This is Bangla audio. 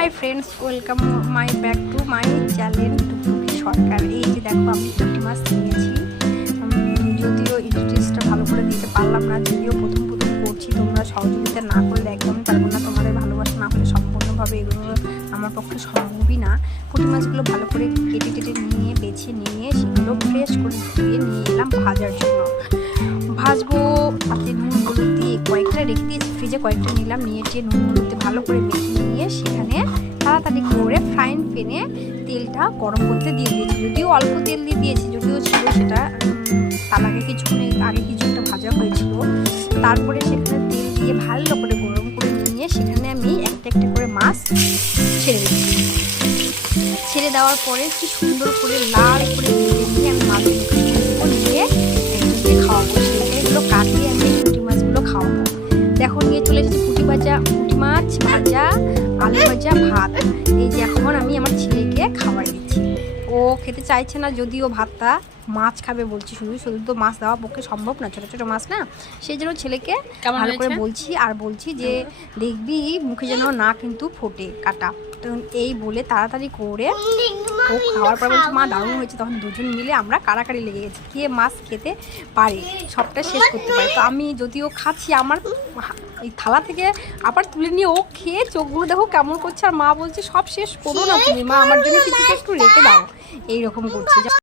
Hi friends, welcome my back to my channel টুকটুকি সরকার। এই যে দেখো আমি পুঁটি মাছ নিয়েছি। যদিও ইন্ট্রোডিউসটা ভালো করে দিতে পারলাম না, যদিও প্রথম করছি, তোমরা সহযোগিতা না করলে একদমই পারবো না। তোমাদের ভালোবাসা না হলে সম্পূর্ণভাবে এগুলো আমার পক্ষে সম্ভবই না। পুঁটি মাছগুলো ভালো করে কেটে নিয়ে বেছে নিয়ে সেগুলো ফ্রেশ করে ধুয়ে নিয়ে এলাম ভাজার জন্য। ভাজবো তাতে নুন হলুদ দিয়ে কয়েকটা রেখে দিয়েছি ফ্রিজে, কয়েকটা নিলাম, নিয়ে নুন হলুদে ভালো করে মেখে নিয়ে সেখানে তাড়াতাড়ি করে ফ্রাইং প্যানে তেলটা গরম করতে দিয়ে দিয়েছি। যদিও অল্প তেল দিয়ে দিয়েছি, যদিও ছিল সেটা তার আগে কিছুটা ভাজা হয়েছিল। তারপরে সেখানে তেল দিয়ে ভালো করে গরম করে নিয়ে সেখানে আমি একটা করে মাছ ছেড়ে দিচ্ছি। ছেড়ে দেওয়ার পরে কি সুন্দর করে লাল করে নিয়ে আমি মাছগুলো নিয়ে খাওয়াবো। সেগুলো কাটিয়ে আমি পুঁটি মাছগুলো খাওয়াবো। দেখো নিয়ে চলে এসেছি পুঁটি মাছ ভাজা, আলু ভাজা, ভাত। এই যে এখন আমি আমার ছেলেকে খাবার দিচ্ছি। ও খেতে চাইছে না, যদিও ভাতটা মাছ খাবে বলছি, শুধু তো মাছ দেওয়া পক্ষে সম্ভব না, ছোটো ছোটো মাছ না। সেই জন্য ছেলেকে ভালো করে বলছি যে দেখবি মুখে যেন না কিন্তু ফোটে কাটা। তখন এই বলে তাড়াতাড়ি করে ও খাওয়ার পর বলছে মা দারুণ হয়েছে। তখন দুজন মিলে আমরা কাড়াকাড়ি লেগে গেছি, কে মাছ খেতে পারে, সবটা শেষ করতে পারে। তো আমি যদিও খাচ্ছি, আমার এই থালা থেকে আবার তুলে নিয়ে ও খেয়ে চোখগুলো দেখো কেমন করছে। আর মা বলছে সব শেষ করো না তুমি, মা আমার জন্য কিছুটা একটু রেখে দাও, এইরকম করছে।